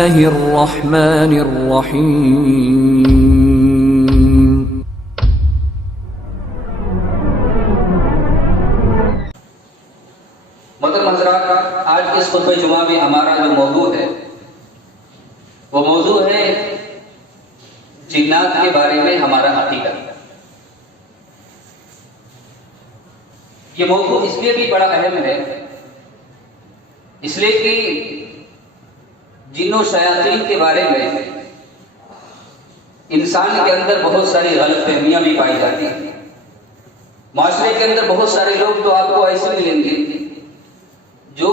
الرحمن الرحیم. محترم حضرات، آج کے اس خطبہ جمعہ میں ہمارا جو موضوع ہے وہ موضوع ہے جنات کے بارے میں ہمارا عقیدہ. یہ موضوع اس لیے بھی بڑا اہم ہے، اس لیے کہ جن و شیاطین کے بارے میں انسان کے اندر بہت ساری غلط فہمیاں بھی پائی جاتی ہیں. معاشرے کے اندر بہت سارے لوگ تو آپ کو ایسے ملیں گے جو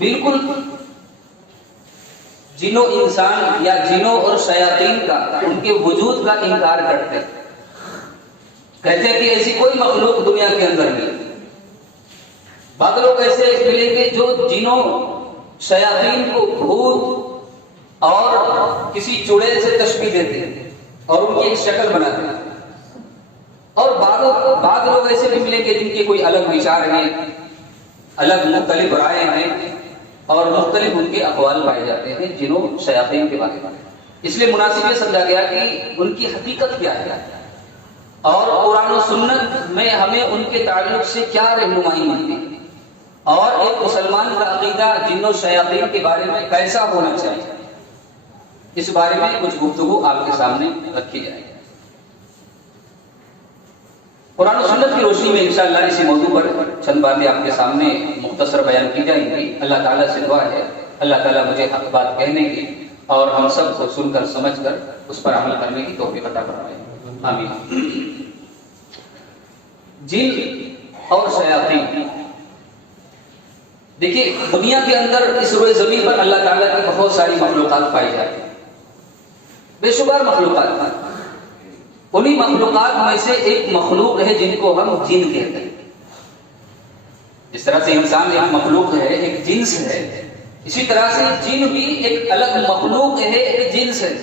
بالکل جنوں انسان یا جنوں اور شیاطین کا، ان کے وجود کا انکار کرتے ہیں. کہتے ہیں کہ ایسی کوئی مخلوق دنیا کے اندر نہیں. بعض لوگ ایسے ملیں گے جو جنوں شیاطین کو بھوت اور کسی چڑیل سے تشبیہ دیتے ہیں اور ان کی ایک شکل بناتے ہیں. اور بعض لوگ ایسے بھی ملیں گے جن کے کوئی الگ وچار ہیں، الگ مختلف رائے ہیں اور مختلف ان کے اقوال پائے جاتے ہیں جنوں شیاطین کے بارے میں. اس لیے مناسب یہ سمجھا گیا کہ ان کی حقیقت کیا ہے اور قرآن و سنت میں ہمیں ان کے تعلق سے کیا رہنمائی ملتی ہے اور ایک مسلمان کا عقیدہ جن و شیاطین کے بارے میں کیسا ہونا چاہیے، اس بارے میں کچھ گفتگو آپ کے سامنے رکھی جائے. قرآن و سنت کی روشنی میں انشاءاللہ اسی موضوع پر چند باتیں آپ کے سامنے مختصر بیان کی جائیں گی. اللہ تعالیٰ سے دعا ہے اللہ تعالیٰ مجھے حق بات کہنے کی اور ہم سب کو سن کر سمجھ کر اس پر عمل کرنے کی توفیق عطا فرمائے. آمین. جن اور شیاطین، دیکھیے دنیا کے اندر اس روئے زمین پر اللہ تعالیٰ کی بہت ساری مخلوقات پائی جاتی ہیں، بے شمار مخلوقات. انہی مخلوقات میں سے ایک مخلوق ہے جن کو ہم جن کہتے ہیں. جس طرح سے انسان ایک مخلوق ہے، ایک جنس ہے، اسی طرح سے جن بھی ایک الگ مخلوق ہے، ایک جنس ہے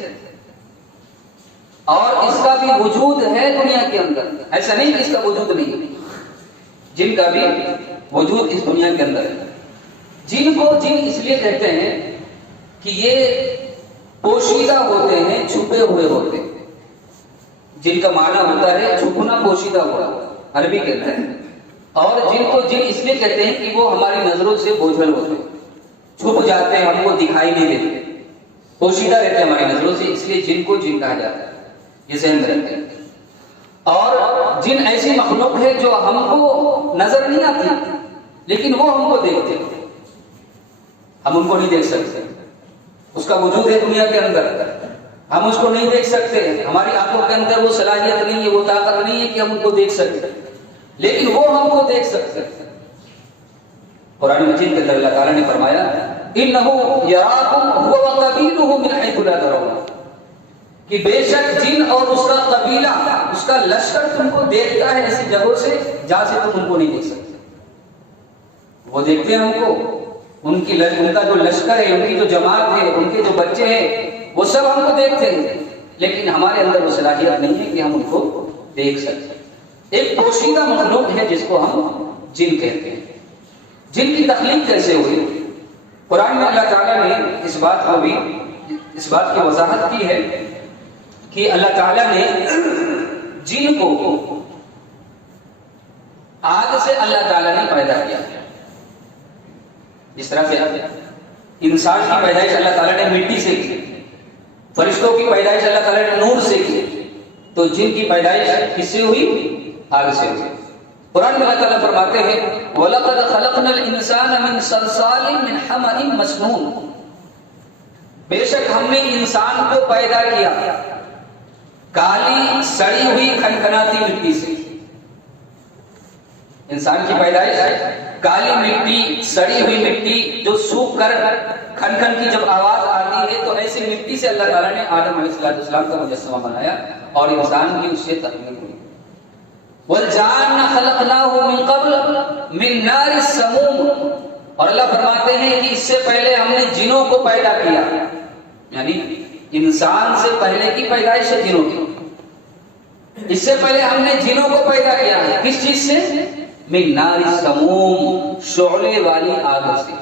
اور اس کا بھی وجود ہے دنیا کے اندر. ایسا نہیں کہ اس کا وجود نہیں، جن کا بھی وجود اس دنیا کے اندر ہے. جن کو جن اس لیے کہتے ہیں کہ یہ پوشیدہ ہوتے ہیں، چھپے ہوئے ہوتے ہیں. جن کا معنی ہوتا ہے چھپنا، پوشیدہ ہوا عربی کے اندر. اور جن کو جن اس لیے کہتے ہیں کہ وہ ہماری نظروں سے بوجھل ہوتے ہیں، چھپ جاتے ہیں، ہم کو دکھائی نہیں دیتے، پوشیدہ رہتے ہیں ہماری نظروں سے، اس لیے جن کو جن کہا جاتا ہے. یہ ذہن میں رکھتے ہیں. اور جن ایسی مخلوق ہے جو ہم کو نظر نہیں آتی لیکن وہ ہم کو دیکھتے ہیں. ہم ان کو نہیں دیکھ سکتے، اس کا وجود ہے دنیا کے اندر، ہم اس کو نہیں دیکھ سکتے. ہماری آنکھوں کے اندر وہ صلاحیت نہیں ہے، وہ طاقت نہیں ہے کہ ہم ان کو دیکھ سکتے، لیکن وہ ہم کو دیکھ سکتے. قرآن مجید کے اندر اللہ تعالیٰ نے فرمایا إِنَّهُ يَرَاكُمْ هُوَ وَقَبِيلُهُ مِنْ حَيْثُ لَا تَرَوْنَهُمْ، کہ بے شک جن اور اس کا قبیلہ، اس کا لشکر تم کو دیکھتا ہے ایسی جگہوں سے جہاں سے تم ان کو نہیں دیکھ سکتے. وہ دیکھتے ہیں ہم کو، ان کا جو لشکر ہے، ان کی جو جماعت ہے، ان کے جو بچے ہیں، وہ سب ہم کو دیکھتے ہیں، لیکن ہمارے اندر وہ صلاحیت نہیں ہے کہ ہم ان کو دیکھ سکتے. ایک پوشیدہ مخلوق ہے جس کو ہم جن کہتے ہیں. جن کی تخلیق کیسے ہوئی؟ قرآن میں اللہ تعالیٰ نے اس بات کی وضاحت کی ہے کہ اللہ تعالیٰ نے جن کو آگ سے اللہ تعالیٰ نے پیدا کیا. جس طرح سے انسان کی پیدائش اللہ تعالیٰ نے مٹی سے کی، فرشتوں کی پیدائش اللہ تعالیٰ نے نور سے کی، تو جن کی پیدائش کس سے ہوئی؟ آگ سے ہوئی. قرآن میں اللہ تعالیٰ فرماتے ہیں وَلَقَدْ خَلَقْنَا الْإِنسَانَ مِنْ صَلْصَالٍ مِنْ حَمَإٍ مَسْنُونٍ، بے شک ہم نے انسان کو پیدا کیا کالی سڑی ہوئی کھنکھناتی مٹی سے. انسان کی پیدائش کالی مٹی، سڑی ہوئی مٹی جو سوکھ کر کھن کھن کی جب آواز آتی ہے تو ایسی مٹی سے اللہ تعالیٰ نے آدم علیہ السلام کا مجسمہ بنایا اور انسان کی اس سے تخلیق ہوئی. وَالْجَانَّ خَلَقْنَاهُ مِنْ قَبْلُ مِنْ نَارِ السَّمُومِ، اور اللہ فرماتے ہیں کہ اس سے پہلے ہم نے جنوں کو پیدا کیا، یعنی انسان سے پہلے کی پیدائش ہے جنوں کی. اس سے پہلے ہم نے جنوں کو پیدا کیا ہے کس چیز سے؟ من نار السموم، شعلے والی آگ سے.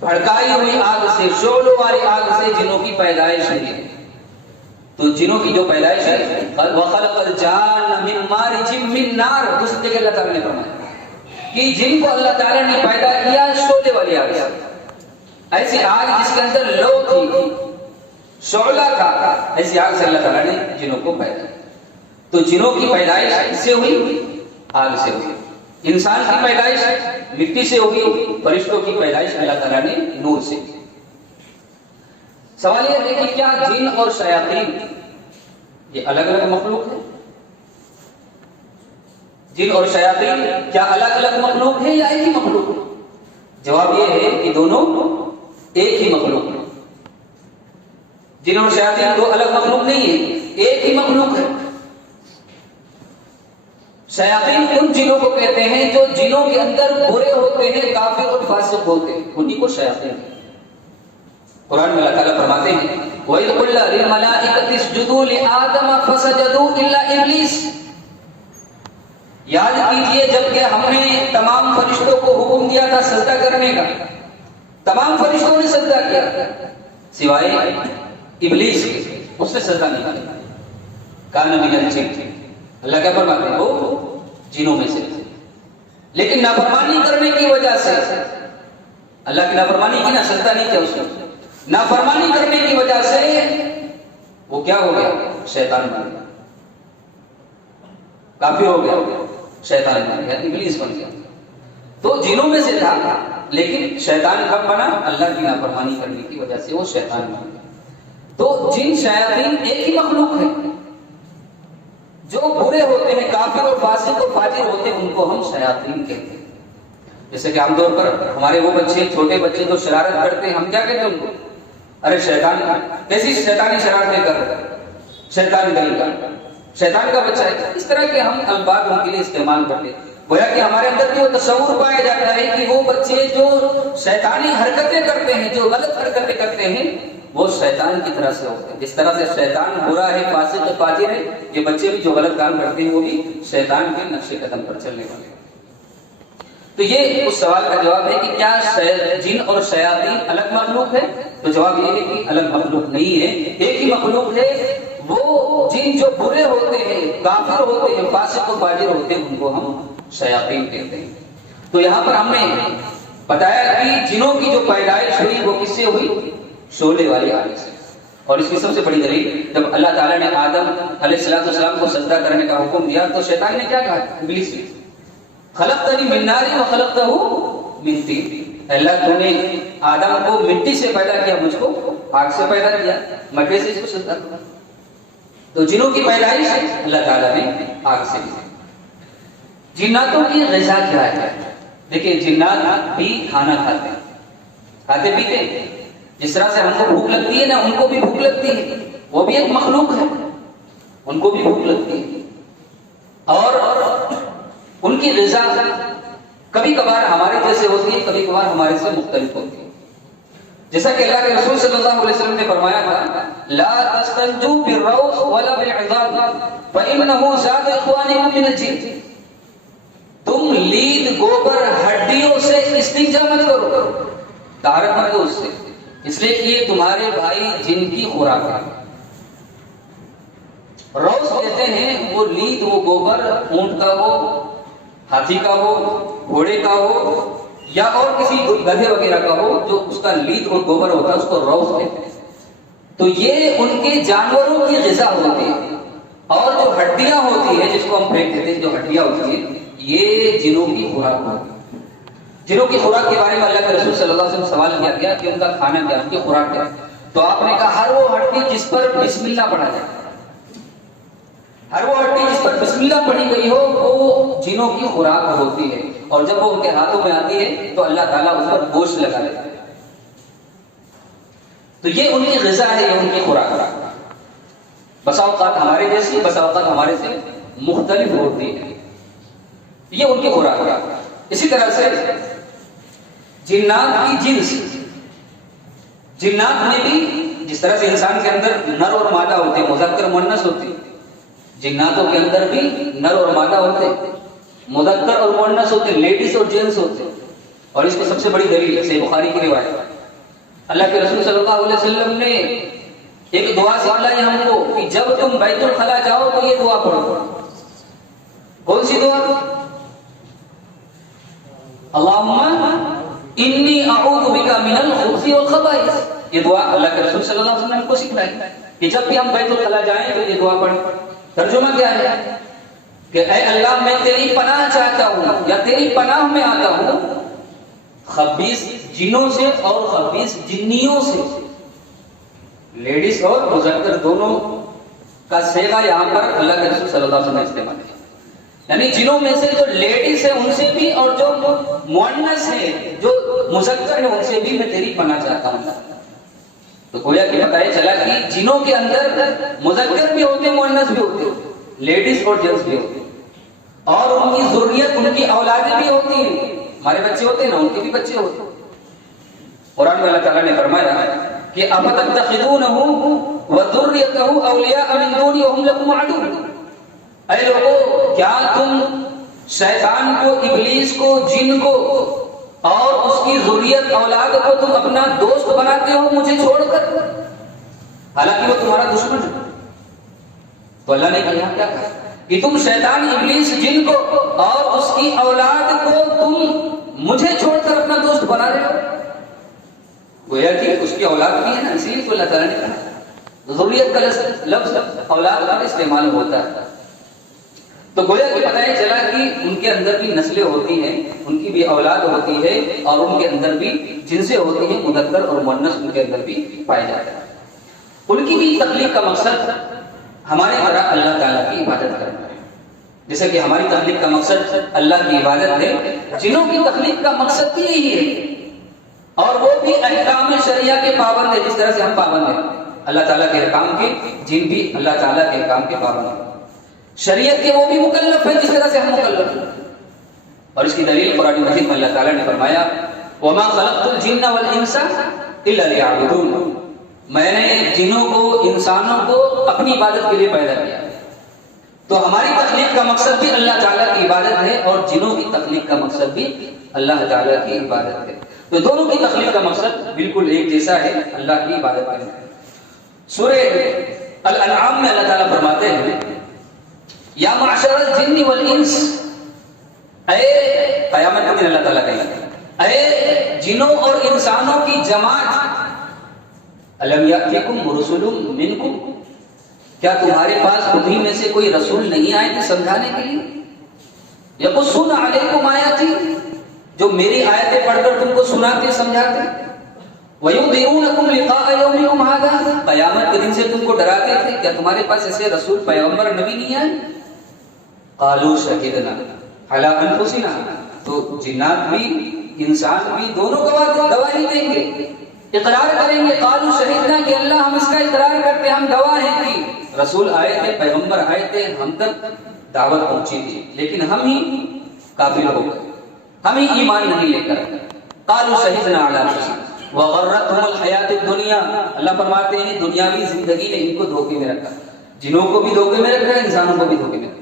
بھڑکائی ہوئی آگ سے، شعلوں والی آگ سے جنوں کی پیدائش ہوئی ہے۔ تو جنوں کی جو پیدائش ہے وَخَلَقَ الْجَانَّ مِن مَارِجٍ مِّن نَارٍ، اس جگہ اللہ تعالیٰ نے فرمایا کہ جن کو اللہ تعالیٰ نے پیدا کیا شعلے والی آگ سے، ایسی آگ جس کے اندر لو تھی، شعلہ تھا، ایسی آگ سے اللہ تعالیٰ نے جنوں کو پیدا کیا۔ تو جنوں کی پیدائش کس سے ہوئی؟ آگ سے ہوئی۔ انسان کی پیدائش مٹی سے ہوئی، فرشتوں کی پیدائش اللہ تعالیٰ نے نور سے کی۔ سوال یہ ہے کہ کیا جن اور شیاطین یہ الگ الگ مخلوق ہیں؟ جن اور شیاطین کیا الگ الگ مخلوق ہیں یا ایک ہی مخلوق ہے؟ جواب یہ ہے کہ دونوں ایک ہی مخلوق ہے۔ جن اور شیاطین دو الگ مخلوق نہیں ہے، ایک ہی مخلوق ہے۔ شیاطین ان جنوں کو کہتے ہیں جو جنوں کے اندر برے ہوتے ہیں، کافر اور فاسق ہوتے ہیں، انہی کو شیاطین ہیں۔ قرآن میں اللہ تعالیٰ فرماتے ہیں وَإِذْ قُلْنَا لِلْمَلَائِكَةِ اسْجُدُوا لِآدَمَ فَسَجَدُوا إِلَّا إِبْلِيسَ، یاد کیجئے جب کہ ہم نے تمام فرشتوں کو حکم دیا تھا سجدہ کرنے کا، تمام فرشتوں نے سجدہ کیا سوائے ابلیس کے، اس نے سجدہ نہیں کیا، کان من الجن، اللہ کیا فرماتے ہیں وہ جنوں میں سے، لیکن نافرمانی کرنے کی وجہ سے، اللہ کی نافرمانی کی، نہ سجدہ نہیں کیا اس نے، نافرمانی کرنے کی وجہ سے وہ کیا ہو گیا؟ شیطان بن گیا، کافر ہو گیا، شیطان بن گیا، ابلیس بن گیا۔ تو جنوں میں سے تھا، لیکن شیطان کب بنا؟ اللہ کی نافرمانی کرنے کی وجہ سے وہ شیطان بن گیا۔ تو جن شیاطین ایک ہی مخلوق ہے، جو برے ہوتے ہیں، کافر اور فاسق اور فاجر ہوتے ہیں، ان کو ہم شیاطین کہتے ہیں۔ جیسے کہ عام طور پر ہمارے وہ بچے، چھوٹے بچے جو شرارت کرتے ہیں، ہم کیا کہتے ہیں ان کو؟ ارے شیطان، کیسی شیطانی شرارتیں کر رہے ہیں، شیطان گلی کا، شیطان کا بچہ ہے۔ اس طرح کے ہم الفاظ ان کے لیے استعمال کرتے ہیں، گویا کہ ہمارے اندر بھی وہ تصور پایا جاتا ہے کہ وہ بچے جو شیطانی حرکتیں کرتے ہیں، جو غلط حرکتیں کرتے ہیں، وہ شیطان کی طرح سے ہوتے ہیں۔ جس طرح سے شیطان برا ہے، فاسق ہے، فاجر ہے، یہ بچے بھی جو غلط کام کرتے ہیں وہ بھی شیطان کے نقش قدم پر چلنے والے ہیں۔ تو یہ اس سوال کا جواب ہے کہ کیا جن اور شیاطین الگ مخلوق ہے؟ تو جواب یہ ہے کہ الگ مخلوق نہیں ہے، ایک ہی مخلوق ہے۔ وہ جن جو برے ہوتے ہیں، کافر ہوتے ہیں، فاسق و فاجر ہوتے ہیں، ان کو ہم شیاطین کہتے ہیں۔ تو یہاں پر ہم نے بتایا کہ جنوں کی جو پیدائش ہوئی وہ کس سے ہوئی؟ شعلے والی آگ سے۔ اور اس کی سب سے بڑی دلیل، جب اللہ تعالیٰ نے آدم علیہ السلام کو سجدہ کرنے کا حکم دیا تو شیطان نے کیا کہا؟ ابلیس نے خلقتنی من نار وخلقتہ من طین، اللہ تو نے آدم کو مٹی سے پیدا کیا، مجھ کو آگ سے پیدا کیا، میں کیسے اس کو سجدہ کروں؟ تو جنوں کی پیدائش اللہ تعالیٰ نے آگ سے کی۔ جناتوں کی غذا کیا ہے؟ دیکھیں جنات بھی کھانا کھاتے ہیں، کھاتے پیتے ہیں، جس طرح سے ہم کو بھوک لگتی ہے نا، ان کو بھی بھوک لگتی ہے، وہ بھی ایک مخلوق ہے، ان کو بھی بھوک لگتی ہے، اور ان کی غذا کبھی کبھار ہمارے جیسے ہوتی ہے، کبھی کبھار ہمارے سے مختلف ہوتی ہے۔ جیسا کہ اللہ کے رسول صلی اللہ علیہ وسلم نے فرمایا تھا لا تستنجوا بالروث ولا بالعظام فانه زاد اخوانكم من الجن، تم لید، گوبر، ہڈیوں سے استنجا مت کرو، طہارت مت کرو اس سے، اس لیے کہ یہ تمہارے بھائی جن کی خوراک ہے۔ روث کہتے ہیں وہ لید، وہ گوبر، اونٹ کا ہو، ہاتھی کا ہو، گھوڑے کا ہو، یا اور کسی گدھے وغیرہ کا ہو، جو اس کا لید اور گوبر ہوتا ہے اس کو روث کہتے ہیں۔ تو یہ ان کے جانوروں کی غذا ہوتی ہے، اور جو ہڈیاں ہوتی ہیں جس کو ہم پھینک دیتے ہیں، جو ہڈیاں ہوتی ہیں، یہ جنوں کی خوراک ہوتی ہے۔ جنوں کی خوراک کے بارے میں اللہ کے رسول صلی اللہ علیہ وسلم سوال کیا گیا کہ ان کا کھانا کیا، ان کی خوراک کیا ہے؟ تو آپ نے کہا ہر وہ ہڈی جس پر بسم اللہ پڑھا جائے، ہر وہ ہڈی جس پر بسم اللہ پڑھی گئی ہو وہ جنوں کی خوراک ہوتی ہے، اور جب وہ ان کے ہاتھوں میں آتی ہے تو اللہ تعالیٰ اس پر گوشت لگا دیتا ہے۔ تو یہ ان کی غذا ہے، یہ ان کی خوراک۔ بسا اوقات ہمارے جیسی، بسا اوقات ہمارے سے مختلف ہوتی ہے، یہ ان کی خوراک ہے۔ اسی طرح سے جنات کی جنس، جنات میں بھی جس طرح سے انسان کے اندر نر اور مادہ ہوتے ہیں، مذکر مؤنث ہوتے ہیں، جناتوں کے اندر بھی نر اور مادہ ہوتے ہیں، مذکر اور مؤنث ہوتے ہیں، لیڈیز اور جینٹس ہوتے ہیں۔ اور اس کی سب سے بڑی دلیل صحیح بخاری کی روایت، اللہ کے رسول صلی اللہ علیہ وسلم نے ایک دعا سکھلائی ہم کو کہ جب تم بیت الخلا جاؤ تو یہ دعا پڑھو. کون سی دعا؟ اللہم انی اعوذ بک من الخبث والخبائث. یہ دعا اللہ کے رسول صلی اللہ علیہ وسلم کو سکھلائی کہ جب بھی ہم بیت الخلا جائیں تو یہ دعا پڑھیں. ترجمہ کیا ہے کہ اے اللہ میں تیری پناہ چاہتا ہوں یا تیری پناہ میں آتا ہوں خبیث جنوں سے اور خبیث جنیوں سے. لیڈیز اور مذکر دونوں کا صیغہ یہاں پر اللہ کے رسول صلی اللہ علیہ وسلم نے استعمال کیا، یعنی جنوں میں سے جو لیڈیز ہے ان سے بھی اور جو مؤنث ہے جو مذکر ہے ان سے بھی میں تیری پناہ چاہتا ہوں. تو گویا کہ بتایا چلا کہ جنوں کے اندر مذکر بھی ہوتے مؤنث بھی ہوتے، لیڈیز اور جینٹس بھی ہوتے، اور ان کی ذریت ان کی اولادیں بھی ہوتی ہیں. ہمارے بچے ہوتے ہیں نا، ان کے بھی بچے ہوتے. قرآن میں اللہ تعالیٰ نے فرمایا کہ اَفَتَتَّخِذُونَهُ وَذُرِّيَّتَهُ أَوْلِيَاءَ مِن دُونِي وَهُمْ لَكُمْ عَدُوٌّ. اے لوگو کیا تم شیطان کو، ابلیس کو، جن کو اور اس کی ذریت اولاد کو تم اپنا دوست بناتے ہو مجھے چھوڑ کر، حالانکہ وہ تمہارا دشمن ہے. تو اللہ نے کہا کیا کہا کہ تم شیطان، ابلیس، جن کو اور اس کی اولاد کو تم مجھے چھوڑ کر اپنا دوست بنا رہے ہو. گویا کہ اس کی اولاد بھی ہے نا، اسی لیے تو اللہ تعالیٰ نے کہا ذریت کا لفظ اولاد کا استعمال ہوتا ہے. تو گویا کہ پتہ چلا کہ ان کے اندر بھی نسلیں ہوتی ہیں، ان کی بھی اولاد ہوتی ہے اور ان کے اندر بھی جنسیں ہوتی ہیں، مذکر اور مؤنث ان کے اندر بھی پائے جاتے ہیں. ان کی بھی تخلیق کا مقصد ہمارے طرح اللہ تعالیٰ کی عبادت کرنا ہے. جیسے کہ ہماری تخلیق کا مقصد اللہ کی عبادت ہے، جنوں کی تخلیق کا مقصد بھی یہی ہے، اور وہ بھی احکام شریعہ کے پابند ہے جس طرح سے ہم پابند ہیں. اللہ تعالیٰ کے احکام کے، جن بھی اللہ تعالیٰ کے احکام کے پابند ہیں. شریعت کے وہ بھی مکلف ہیں جس طرح سے ہم مکلف ہیں. اور اس کی دلیل قرآن مجید میں اللہ تعالیٰ نے فرمایا وَمَا خَلَقْتُ الْجِنَّ وَالْإِنسَ إِلَّا لِيَعْبُدُونَ. میں نے جنوں کو، انسانوں کو اپنی عبادت کے لیے پیدا کیا. تو ہماری تخلیق کا مقصد بھی اللہ تعالیٰ کی عبادت ہے اور جنوں کی تخلیق کا مقصد بھی اللہ تعالیٰ کی عبادت ہے. تو دونوں کی تخلیق کا مقصد بالکل ایک جیسا ہے، اللہ کی عبادت کرنا. سورہ الانعام میں اللہ تعالیٰ فرماتے ہیں یا معشر الجن والانس، اے قیامت کے دن اللہ تعالیٰ کہیں گے اے جنوں اور انسانوں کی جماعت، الم یاتکم رسل منکم، کیا تمہارے پاس تمہیں میں سے کوئی رسول نہیں آئے تھے سمجھانے کے لیے؟ یقصون علیکم آیاتی، جو میری آیتیں پڑھ کر تم کو سناتے سمجھاتے. وَيُنذِرُونَكُمْ لِقَاءَ يَوْمِكُمْ هَذَا، قیامت کے دن سے تم کو ڈراتے تھے. کیا تمہارے پاس ایسے رسول، پیغمبر، نبی نہیں آئے؟ قَالُوا شَهِدْنَا عَلَىٰ أَنفُسِنَا، تو جنات بھی انسان بھی دونوں گواہی دیں گے، اقرار کریں گے. قَالُوا شَهِدْنَا کہ اللہ ہم اس کا اقرار کرتے، ہم گواہ ہیں کہ رسول آئے تھے، پیغمبر آئے تھے، ہم تک دعوت پہنچی تھی، لیکن ہم ہی کافر ہو گئے، ہم ہی ایمان نہیں لے کر. قَالُوا شَهِدْنَا عَلَىٰ أَنفُسِنَا وَغَرَّتْهُمُ الْحَيَاةُ الدُّنْيَا، اللہ فرماتے ہیں دنیاوی زندگی نے ان کو دھوکے میں رکھا. جنوں کو بھی دھوکے میں رکھا، انسانوں کو بھی دھوکے میں رکھا.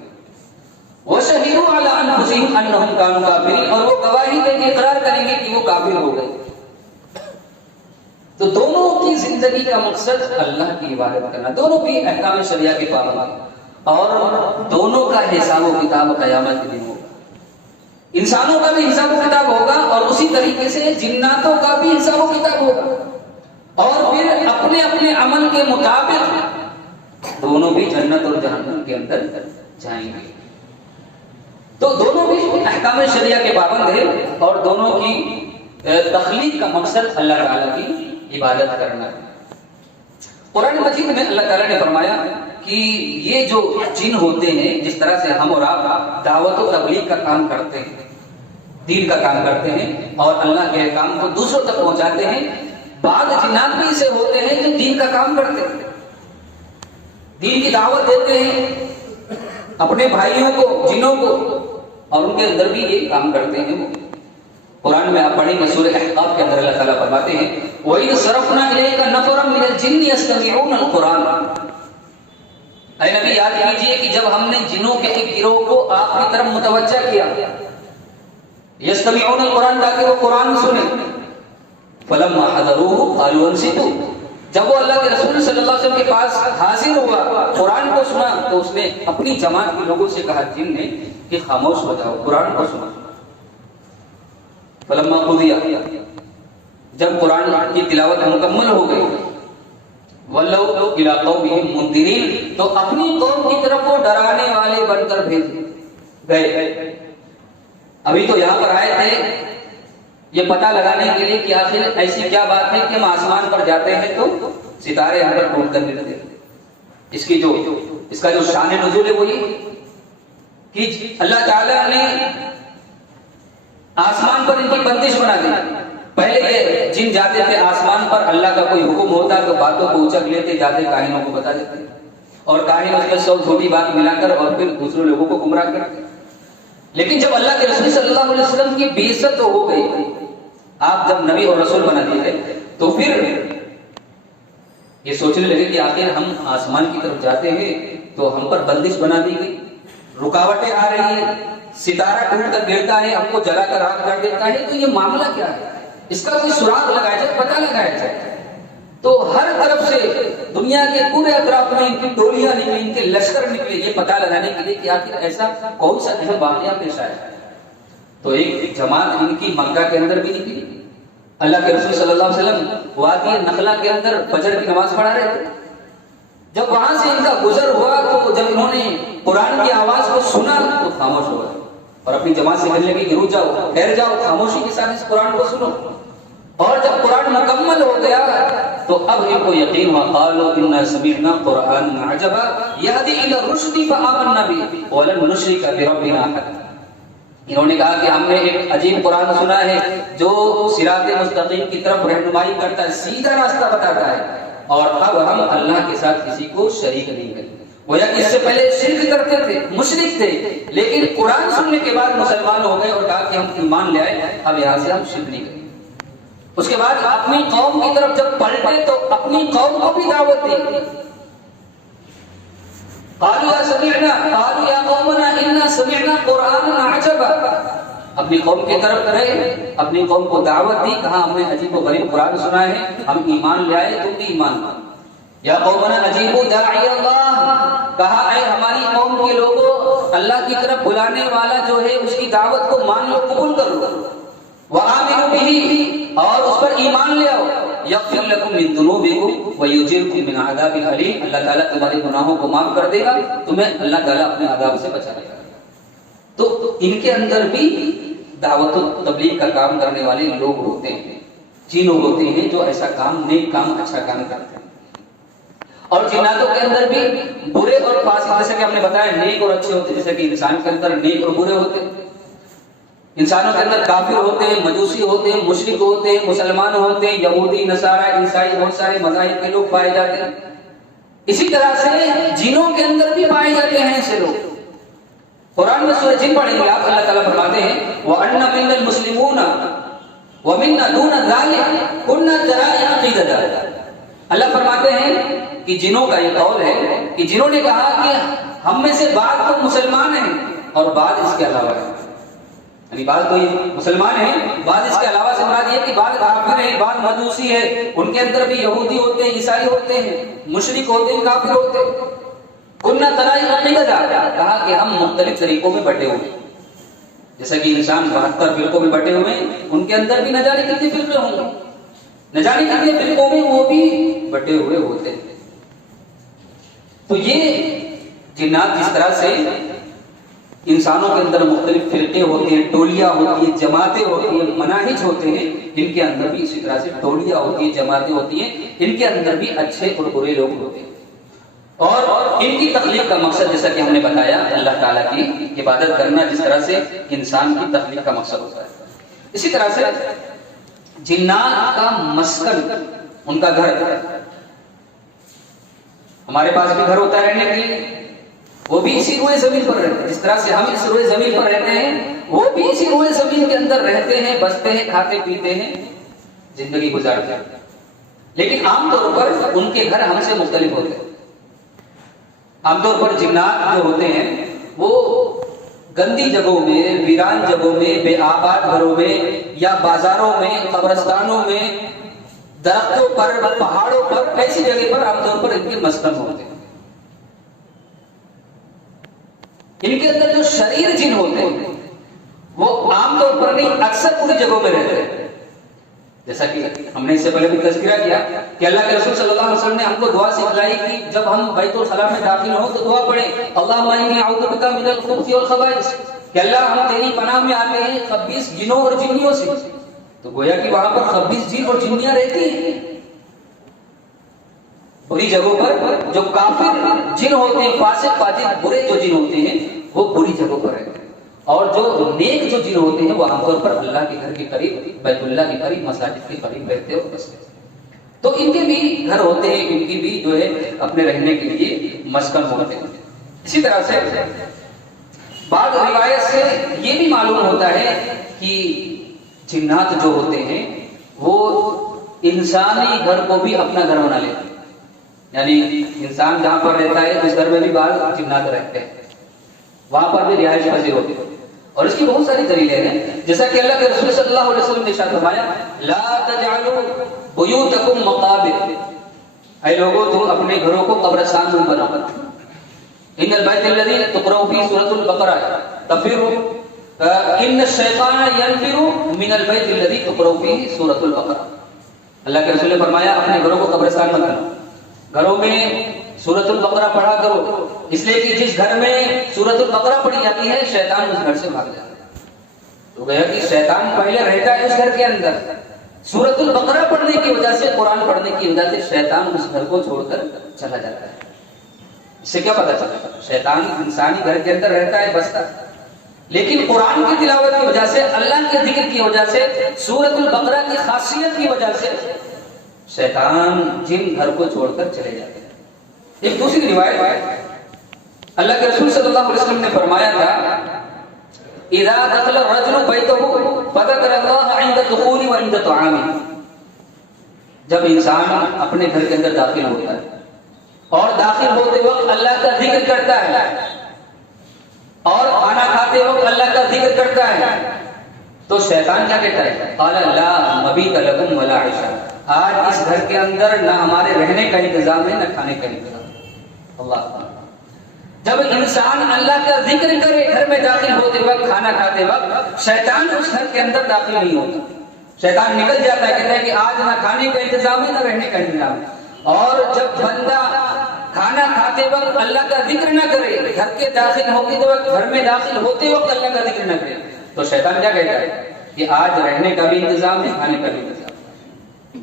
وَشَهِدُوا عَلَىٰ أَنفُسِهِمْ أَنَّهُمْ كَانُوا كَافِرِينَ، اور وہ گواہی دیں گے، اقرار کریں گے کہ وہ کافر ہو گئے. تو دونوں کی زندگی کا مقصد اللہ کی عبادت کرنا، دونوں بھی احکام شریعہ کے پابند ہیں، اور دونوں کا حساب و کتاب قیامت کے دن ہوگا. انسانوں کا بھی حساب و کتاب ہوگا اور اسی طریقے سے جناتوں کا بھی حساب و کتاب ہوگا، اور پھر اپنے اپنے عمل کے مطابق دونوں بھی جنت اور جہنم کے اندر جائیں گے. تو دونوں بھی احکام شریعہ کے پابند ہیں اور دونوں کی تخلیق کا مقصد اللہ تعالیٰ کی عبادت کرنا ہے. قرآن مجید میں اللہ تعالیٰ نے فرمایا کہ یہ جو جن ہوتے ہیں، جس طرح سے ہم اور آپ دعوت و تبلیغ کا کام کرتے ہیں، دین کا کام کرتے ہیں اور اللہ کے کام کو دوسروں تک پہنچاتے ہیں، بعض جنات بھی ایسے ہوتے ہیں جو دین کا کام کرتے ہیں، دین کی دعوت دیتے ہیں اپنے بھائیوں کو، جنوں کو، اور ان کے اندر بھی یہ کام کرتے ہیں. وہ قرآن میں آپ پڑھیں گے سورہ احقاف کے اندر اللہ تعالیٰ فرماتے ہیں وَإِذْ صَرَفْنَا إِلَيْكَ نَفَرًا مِنَ الْجِنِّ يَسْتَمِعُونَ الْقُرْآنَ، اے نبی یاد کیجئے کہ جب ہم نے جنوں کے ایک گروہ کو آپ کی طرف متوجہ کیا، یستمعون القرآن تاکہ وہ قرآن سنیں. فلما حضروه قالوا انصتوا جب وہ اللہ کے رسول صلی اللہ علیہ وسلم کے پاس حاضر ہوا قرآن کو سنا تو اس نے اپنی جماعت کے لوگوں سے کہا جن نے کہ خاموش ہو جاؤ قرآن کو سنا. فلما قضی جب قرآن کی تلاوت مکمل ہو گئی ولوا الی قومہم منذرین تو اپنی قوم کی طرف وہ ڈرانے والے بن کر بھیج گئے. ابھی تو یہاں پر آئے تھے یہ پتہ لگانے کے لیے کہ آخر ایسی کیا بات ہے کہ ہم آسمان پر جاتے ہیں تو ستارے ہم پر ٹوٹ کر ملتے ہیں. اس کا جو شان نزول ہے وہ یہ کہ اللہ تعالیٰ نے آسمان پر ان کی بندش بنا دی. پہلے یہ جن جاتے تھے آسمان پر اللہ کا کوئی حکم ہوتا تو باتوں کو اچک لیتے جاتے کاہنوں کو بتا دیتے اور کاہن اس میں 100 جھوٹی بات ملا کر اور پھر دوسرے لوگوں کو گمراہ کرتے. لیکن جب اللہ کے رسول صلی اللہ علیہ وسلم کی بعثت ہو گئی آپ جب نبی اور رسول بنا دیے گئے تو پھر یہ سوچنے لگے کہ آخر ہم آسمان کی طرف جاتے ہیں تو ہم پر بندش بنا دی گئی رکاوٹیں آ رہی ہیں ستارہ ٹوٹ کر گرتا ہے ہم کو جلا کر راکھ کر دیتا ہے تو یہ معاملہ کیا ہے اس کا کوئی سراغ لگایا جائے پتہ لگایا جائے. تو ہر طرف سے دنیا کے پورے اطراف میں ان کی ٹولیاں نکلی ان کے لشکر نکلے یہ پتہ لگانے کے لیے کہ آخر ایسا کون سا اہم واقعہ پیش آیا. تو ایک جماعت ان کی مکہ کے اندر بھی نکلی. اللہ کے رسول صلی اللہ علیہ وسلم وادی نخلا کے اندر فجر کی نماز پڑھا رہے تھے. جب وہاں سے ان کا گزر ہوا تو جب انہوں نے قرآن کی آواز کو سنا تو خاموش ہو گئے اور اپنی جماعت سے کہنے لگے کہ رک جاؤ ٹھہر جاؤ خاموشی کے ساتھ اس قرآن کو سنو. اور جب قرآن مکمل ہو گیا تو اب ان کو یقین ہوا قالوا انا سمعنا قرآنا عجبا یہدی الی الرشد فآمنا به ولن نشرک بربنا احدا. انہوں نے کہا کہ ہم نے ایک عجیب قرآن سنا ہے جو صراط مستقیم کی طرف رہنمائی کرتا ہے سیدھا راستہ بتاتا ہے اور اب ہم اللہ کے ساتھ کسی کو شریک نہیں کریں گے. گویا کہ اس سے پہلے شرک کرتے تھے مشرک تھے لیکن قرآن سننے کے بعد مسلمان ہو گئے اور کہا کہ ہم ایمان لے آئے اب یہاں سے ہم شرک نہیں کریں. اس کے بعد اپنی قوم کی طرف جب پلٹے تو اپنی قوم کو بھی دعوت دی. قالوا سمعنا قالوا یا قومنا انا سمعنا قرانا عجبا. اپنی قوم کی طرف گئے اپنی قوم کو دعوت دی کہا ہم نے عجیب و غریب قرآن سنا ہے ہم ایمان لے آئے تم بھی ایمان لاؤ. یا قومنا اجیبوا داعی اللہ کہا اے ہماری قوم کے لوگوں اللہ کی طرف بلانے والا جو ہے اس کی دعوت کو مان لو قبول کرو وآمنوا به اور اس پر ایمان لے آؤ یغفر لکم من ذنوبکم ویجرکم من عذاب الیم. اللہ تعالیٰ تمہارے گناہوں کو معاف کر دے گا تمہیں اللہ تعالیٰ اپنے عذاب سے بچا لے گا. تو ان کے اندر بھی دعوت و تبلیغ کا کام کرنے والے لوگ ہوتے ہیں جن لوگ ہوتے ہیں جو ایسا کام نیک کام اچھا کام کرتے ہیں. اور جناتوں کے اندر بھی برے اور فاسق جیسے کہ ہم نے بتایا نیک اور اچھے ہوتے ہیں جیسے کہ انسان کے اندر نیک اور برے ہوتے ہیں. انسانوں کے اندر کافر ہوتے ہیں مجوسی ہوتے ہیں مشرک ہوتے ہیں مسلمان ہوتے ہیں یہودی نصارہ عیسائی بہت سارے مذاہب کے لوگ پائے جاتے ہیں. اسی طرح سے جنوں کے اندر بھی پائے جاتے ہیں ایسے لوگ. قرآن میں سورہ جن پڑھیں گے آپ اللہ تعالیٰ فرماتے ہیں وَأَنَّ مِنَّ الْمُسْلِمُونَ وَمِنَّ دُونَ ذَلِكَ كُنَّا طَرَائِقَ قِدَدًا. اللہ فرماتے ہیں کہ جنوں کا یہ قول ہے کہ جنہوں نے کہا کہ ہم میں سے بعض تو مسلمان ہیں اور بعض اس کے علاوہ ہیں. یعنی بعض تو یہ مسلمان ہیں بعض اس کے علاوہ سے مراد یہ کہ بعض کافر ہیں بعض مجوسی ہیں ان کے اندر بھی یہودی ہوتے ہیں عیسائی ہوتے ہیں مشرک ہوتے ہیں کافر ہوتے ہیں. کننا طرائق قددا کہا کہ ہم مختلف طریقوں میں بٹے ہوئے جیسا کہ انسان 72 فرقوں میں بٹے ہوئے ہیں ان کے اندر بھی نہ جانے کتنے فرقے ہوں گے نہ جانے کتنے فرقوں میں وہ بھی بٹے ہوئے ہوتے ہیں. تو یہ جنات جس طرح سے انسانوں کے اندر مختلف فرقے ہوتے ہیں ٹولیاں ہوتی ہیں جماعتیں ہوتی ہیں مناہج ہوتے ہیں ان کے اندر بھی اسی طرح سے ٹولیاں ہوتی ہیں جماعتیں ہوتی ہیں ان کے اندر بھی اچھے اور برے لوگ ہوتے ہیں. اور ان کی تخلیق کا مقصد جیسا کہ ہم نے بتایا اللہ تعالیٰ کی عبادت کرنا جس طرح سے انسان کی تخلیق کا مقصد ہوتا ہے اسی طرح سے جنات کا مسکن ان کا گھر ہمارے پاس بھی گھر ہوتا ہے رہنے کے لیے وہ بھی اسی روئے زمین پر رہتے ہیں جس طرح سے ہم اس روئے زمین پر رہتے ہیں وہ بھی اسی روئے زمین کے اندر رہتے ہیں بستے ہیں کھاتے پیتے ہیں زندگی گزارتے ہیں. لیکن عام طور پر ان کے گھر ہم سے مختلف ہوتے ہیں. عام طور پر جنات جو ہوتے ہیں وہ گندی جگہوں میں، ویران جگہوں میں، بے آباد گھروں میں یا بازاروں میں، قبرستانوں میں، درختوں پر، پہاڑوں پر، ایسی جگہ پر عام طور پر ان کے مسکن ہوتے ہیں۔ ان کے اندر جو شریر جن ہوتے ہیں وہ عام طور پر نہیں، اکثر پوری جگہوں میں رہتے ہیں۔ جیسا کہ ہم نے اس سے پہلے بھی تذکرہ کیا کہ اللہ کے رسول صلی اللہ علیہ وسلم نے ہم کو دعا سکھلائی کہ جب ہم بیت الخلاء میں داخل ہوں تو دعا پڑھیں، اللہم انی اعوذ بک من الخبث والخبائث، کہ اللہ ہم تیری پناہ میں آتے ہیں خبیث جنوں اور جنیوں سے۔ تو گویا کہ وہاں پر خبیث جن اور جنیاں رہتی ہیں بری جگہوں پر۔ جو کافر جن ہوتے ہیں، فاسق فاجر برے جو جن ہوتے ہیں وہ بری جگہوں پر رہتے ہیں، اور جو نیک جو جن ہوتے ہیں وہ عام طور پر اللہ کے گھر کے قریب، بیت اللہ کے قریب، مساجد کے قریب رہتے اور بستے ہیں۔ تو ان کے بھی گھر ہوتے ہیں، ان کی بھی جو ہے اپنے رہنے کے لیے مسکن ہوتے ہیں۔ اسی طرح سے بعض روایت سے یہ بھی معلوم ہوتا ہے کہ جنات جو ہوتے ہیں وہ انسانی گھر کو بھی اپنا گھر بنا لیتے ہیں، یعنی انسان جہاں پر رہتا ہے اس گھر میں بھی بعض جنات رہتے ہیں، وہاں پر بھی رہائش پذیر ہوتے ہیں۔ اور اس کی بہت ساری دلیلیں ہیں، جیسا کہ اللہ کے رسول صلی اللہ علیہ وسلم نے ارشاد فرمایا لا تجعلوا بیوتکم مقابر، اے لوگوں تم اپنے گھروں کو قبرستان مت بناؤ۔ ان البیت الذی تقرأ فی سورۃ البقرہ تفر ان الشیطان ینفر من البیت الذی تقرأ فی سورۃ البقرہ۔ اللہ کے رسول نے فرمایا اپنے گھروں کو قبرستان مت بناؤ، گھروں میں سورۃ البقرہ پڑھا کرو، اس لیے کہ جس گھر میں سورۃ البقرہ پڑھی جاتی ہے شیطان اس گھر سے بھاگ جاتا ہے۔ تو گویا کہ شیطان پہلے رہتا ہے اس گھر کے اندر، سورۃ البقرہ پڑھنے کی وجہ سے، قرآن پڑھنے کی وجہ سے شیطان اس گھر کو چھوڑ کر چلا جاتا ہے۔ اس سے کیا پتہ چلتا ہے؟ شیطان انسانی گھر کے اندر رہتا ہے، بستا ہے، لیکن قرآن کی تلاوت کی وجہ سے، اللہ کے ذکر کی وجہ سے، سورۃ البقرہ کی خاصیت کی وجہ سے شیطان جن گھر کو چھوڑ کر چلے جاتے ہیں۔ ایک دوسری روایت اللہ کے رسول صلی اللہ علیہ وسلم نے فرمایا تھا اذا دخل الرجل بیتہ فذکر اللہ عند الدخول وعند طعامہ، جب انسان اپنے گھر کے اندر داخل ہوتا ہے اور داخل ہوتے وقت اللہ کا ذکر کرتا ہے، اور کھانا کھاتے وقت اللہ کا ذکر کرتا ہے، تو شیطان کیا کہتا ہے؟ قال لا مبیت لکم ولا عشاء، آج اس گھر کے اندر نہ ہمارے رہنے کا انتظام ہے نہ کھانے کا انتظام ہے۔ اللہ جب انسان اللہ کا ذکر کرے گھر میں داخل ہوتے وقت، کھانا کھاتے وقت، شیطان اس گھر کے اندر داخل نہیں ہوتا، شیطان نکل جاتا ہے، کہتا ہے کہ آج نہ کھانے کا انتظام ہے نہ رہنے کا انتظام ہے۔ اور جب بندہ کھانا کھاتے وقت اللہ کا ذکر نہ کرے، گھر کے داخل ہوتے وقت، گھر میں داخل ہوتے وقت اللہ کا ذکر نہ کرے، تو شیطان کیا کہتا ہے کہ آج رہنے کا بھی انتظام ہے، کھانے کا بھی انتظام ہے۔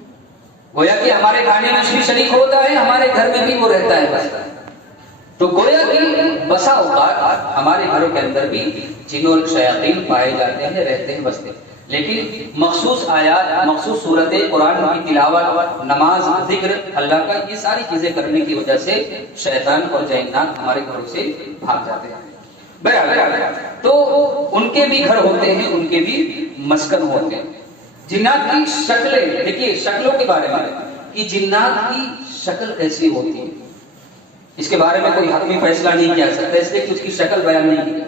گویا کہ ہمارے کھانے میں بھی شریک ہوتا ہے، ہمارے گھر میں بھی وہ رہتا ہے، بس۔ تو گویا کہ بسا اوقات ہمارے گھروں کے اندر بھی جن اور شیاطین پائے جاتے ہیں، رہتے ہیں، بستے ہیں، لیکن مخصوص آیات، مخصوص صورتیں، قرآن کی تلاوت، نماز، ذکر اللہ کا، یہ ساری چیزیں کرنے کی وجہ سے شیطان اور جنات ہمارے گھروں سے بھاگ جاتے ہیں۔ بہرحال تو ان کے بھی گھر ہوتے ہیں، ان کے بھی مسکن ہوتے ہیں۔ جنات کی شکلیں دیکھیے، شکلوں کے بارے میں کہ جنات کی شکل کیسی ہوتی ہے، اس کے بارے میں کوئی حتمی فیصلہ نہیں کیا سکتا، اس لیے کہ اس کی شکل بیان نہیں کی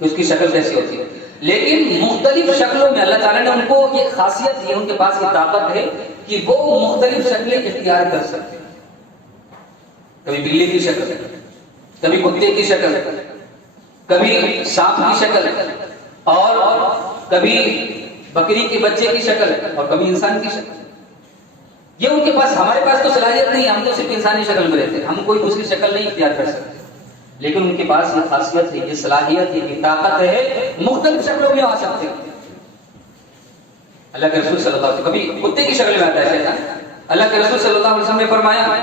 کہ اس کی شکل کیسی ہوتی ہے، لیکن مختلف شکلوں میں اللہ تعالیٰ نے ان کو یہ خاصیت دی ہے، ان کے پاس یہ طاقت ہے کہ وہ مختلف شکلیں اختیار کر سکتے ہیں، کبھی بلی کی شکل، کبھی کتے کی شکل، کبھی سانپ کی شکل، اور کبھی بکری کے بچے کی شکل، اور کبھی انسان کی شکل۔ یہ ان کے پاس، ہمارے پاس تو صلاحیت نہیں، ہم تو صرف انسانی شکل میں رہتے ہیں، ہم کوئی دوسری شکل نہیں اختیار کر سکتے، لیکن ان کے پاس یہ خاصیت ہے، یہ صلاحیت ہے، یہ طاقت ہے، مختلف شکلوں میں آ سکتے ہیں۔ اللہ کے رسول صلی اللہ علیہ وسلم کبھی کتے کی شکل میں آتا ہے شیطان۔ اللہ کے رسول صلی اللہ علیہ وسلم نے فرمایا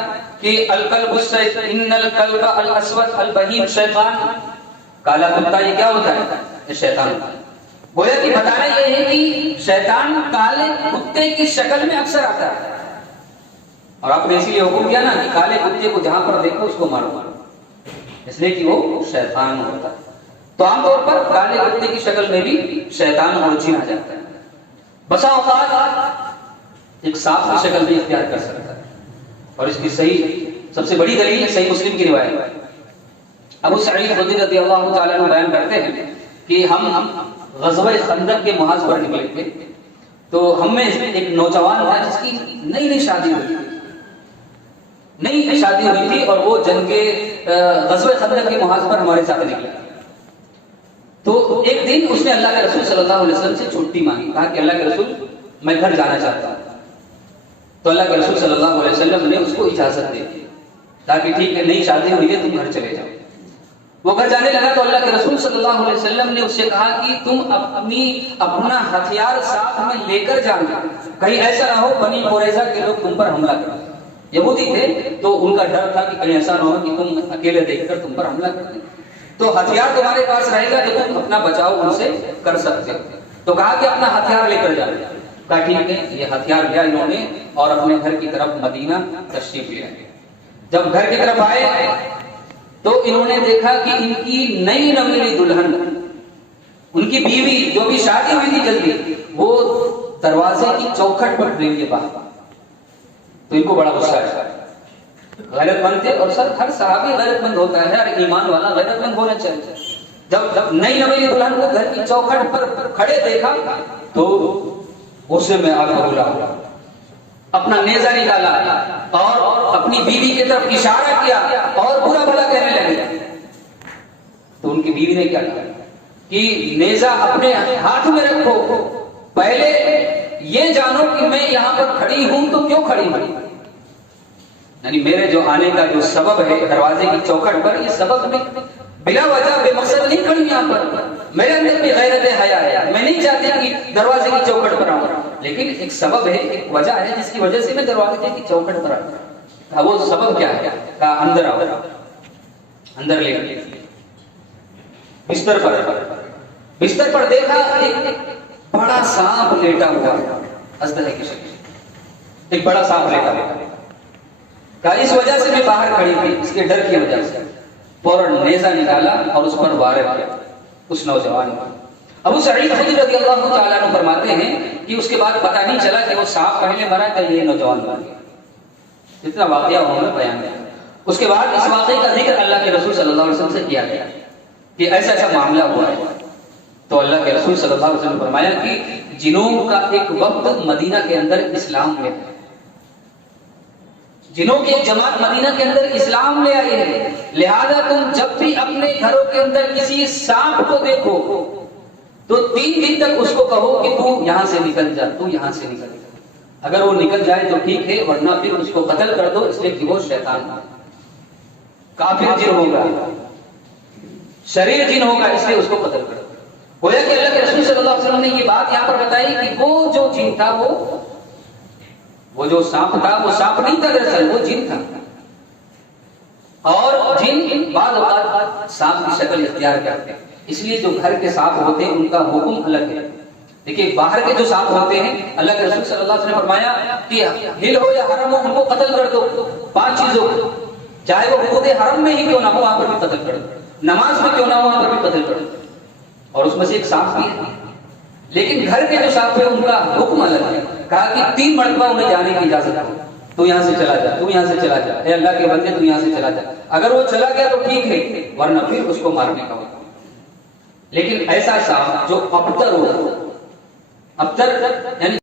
کہ الکلب ان الکلب الاسود البہیم شیطان، کالا کتا یہ کیا ہوتا ہے؟ یہ شیطان ہوتا ہے۔ گویا کہ بتانا یہ ہے کہ شیطان کالے کتے کی شکل میں اکثر آتا ہے، اور آپ نے اسی لیے حکم کیا نا کہ کالے کتے کو جہاں پر دیکھو اس کو مارو، اس لیے کہ وہ شیطان ہوتا ہے۔ تو عام طور پر کالے کتے کی شکل میں بھی شیطان اور جن آ جاتا ہے۔ بسا اوقات ایک سانپ کی شکل بھی اختیار کر سکتا ہے، اور اس کی صحیح سب سے بڑی دلیل صحیح مسلم کی روایت ابو سعید خدری رضی اللہ تعالیٰ عنہ بیان کرتے ہیں کہ ہم غزوہ خندق کے محاذ پر نکلے تھے، تو ہم میں ایک نوجوان تھا جس کی نئی شادی ہوئی تھی، نئی شادی ہوئی تھی، اور وہ جنگ کے غزوہ خندق کے محاذ پر ہمارے ساتھ نکلا۔ تو ایک دن اس نے اللہ کے رسول صلی اللہ علیہ وسلم سے چھٹی مانگی، کہا کہ اللہ کے رسول میں گھر جانا چاہتا ہوں۔ تو اللہ کے رسول صلی اللہ علیہ وسلم نے اس کو اجازت دے دی، کہا کہ ٹھیک ہے، نئی شادی ہوئی ہے، تم گھر چلے جاؤ۔ وہ گھر جانے لگا تو اللہ کے رسول صلی اللہ علیہ وسلم نے اس سے کہا کہ تم اپنا ہتھیار ساتھ میں لے کر جانا، کہیں ایسا نہ ہو بنی قریظہ کے لوگ تم پر حملہ کریں۔ یہودی تھے تو ان کا ڈر تھا کہ کہیں ایسا نہ ہو کہ تم اکیلے دیکھ کر تم پر حملہ کریں، تو ہتھیار تمہارے پاس رہے گا تو تم اپنا بچاؤ ان سے کر سکتے ہو۔ تو کہا کہ اپنا ہتھیار لے کر جانا، کہا ٹھیک ہے، یہ ہتھیار لیا انہوں نے اور اپنے گھر کی طرف مدینہ تشریف لے آئے۔ جب گھر کی طرف آئے تو انہوں نے دیکھا کہ ان کی نئی نویلی دلہن، ان کی بیوی جو بھی شادی ہوئی تھی جلدی، وہ دروازے کی چوکھٹ پر کھڑی ہوئی ہے باہر۔ تو ان کو بڑا غصہ آیا، غیرت مند تھے، اور ہر صحابی غیرت مند ہوتا ہے، ہر ایمان والا غیرت مند ہونا چاہیے۔ جب نئی نویلی دلہن کو گھر کی چوکھٹ پر کھڑے دیکھا تو غصے میں آگ بگولا، اپنا نیزہ نکالا اور اپنی بیوی کی طرف اشارہ کیا اور برا بھلا کہنے لگے۔ تو ان کی بیوی نے کیا کہا کہ نیزہ اپنے ہاتھ میں رکھو، پہلے یہ جانو کہ میں یہاں پر کھڑی ہوں تو کیوں کھڑی ہوں، یعنی میرے جو آنے کا جو سبب ہے دروازے کی چوکھٹ پر، یہ سبب میں بلا وجہ بے مقصد نہیں کھڑی یہاں پر، میرے اندر بھی غیرت حیا ہے، میں نہیں چاہتی کہ دروازے کی چوکھٹ پر آؤں، لیکن ایک سبب ہے، ایک وجہ ہے جس کی وجہ سے میں دروازے کی چوکھٹ پر آتا۔ وہ سبب کیا ہے؟ کہا اندر آؤ، اندر لے گئے بستر پر دیکھا ایک بڑا سانپ لیٹا ہوا، ازدہے کی شکل، ایک بڑا سانپ لیٹا ہوا۔ کہا اس وجہ سے میں باہر کھڑی تھی، اس کے ڈر کی وجہ سے۔ فوراً نیزہ نکالا اور اس پر وار کیا اس نوجوان کو۔ ابو سعید خدری رضی اللہ تعالیٰ عنہ فرماتے ہیں کہ اس کے بعد پتہ نہیں چلا کہ وہ سانپ پہلے مرا تھا یہ نوجوان مر گیا، جتنا واقعہ انہوں نے بیان کیا۔ اس کے بعد اس واقعے کا ذکر اللہ کے رسول صلی اللہ علیہ وسلم سے کیا گیا کہ ایسا ایسا معاملہ ہوا ہے۔ تو اللہ کے رسول صلی اللہ علیہ وسلم نے فرمایا کہ جنوں کا ایک وقت مدینہ کے اندر اسلام میں، جنوں کی ایک جماعت مدینہ کے اندر اسلام لے آئی ہے، لہذا تم جب بھی اپنے گھروں کے اندر کسی سانپ کو دیکھو تو 3 دن تک اس کو کہو کہ تو یہاں سے نکل جا، تو یہاں سے نکل جا۔ اگر وہ نکل جائے تو ٹھیک ہے، ورنہ پھر اس کو قتل کر دو، اس لیے کہ وہ شیطان کافر جن ہوگا، شریر جن ہوگا، اس لیے اس کو قتل کر دو۔ گویا کہ اللہ کے رسول صلی اللہ علیہ وسلم نے یہ بات یہاں پر بتائی کہ وہ جو جن تھا، وہ جو سانپ تھا، وہ سانپ نہیں تھا، دراصل وہ جن تھا، اور جن بعض اوقات سانپ کی شکل اختیار کرتے ہیں، اس لیے جو گھر کے سانپ ہوتے ہیں ان کا حکم الگ ہے۔ دیکھیے باہر کے جو سانپ ہوتے ہیں، اللہ کے رسول صلی اللہ علیہ وسلم نے فرمایا کہ ہل ہو یا حرم ہو، ان کو قتل کر دو، 5 چیزوں کو، چاہے وہ خود حرم میں ہی کیوں نہ ہو وہاں پر بھی قتل کر دو، نماز میں کیوں نہ ہو وہاں پر بھی قتل کر دو، اور اس میں سے ایک سانپ بھی ہے۔ لیکن گھر کے جو سانپ ہیں ان کا حکم الگ ہے، کہا کہ 3 مرتبہ انہیں جانے کی اجازت ہے، تو یہاں سے چلا جا، تو یہاں سے چلا جا، اے اللہ کے بندے تو یہاں سے چلا جا۔ اگر وہ چلا گیا تو ٹھیک ہے، ورنہ پھر اس کو مارنے کا حکم۔ لیکن ایسا سانپ جو ابتر ہو، ابتر یعنی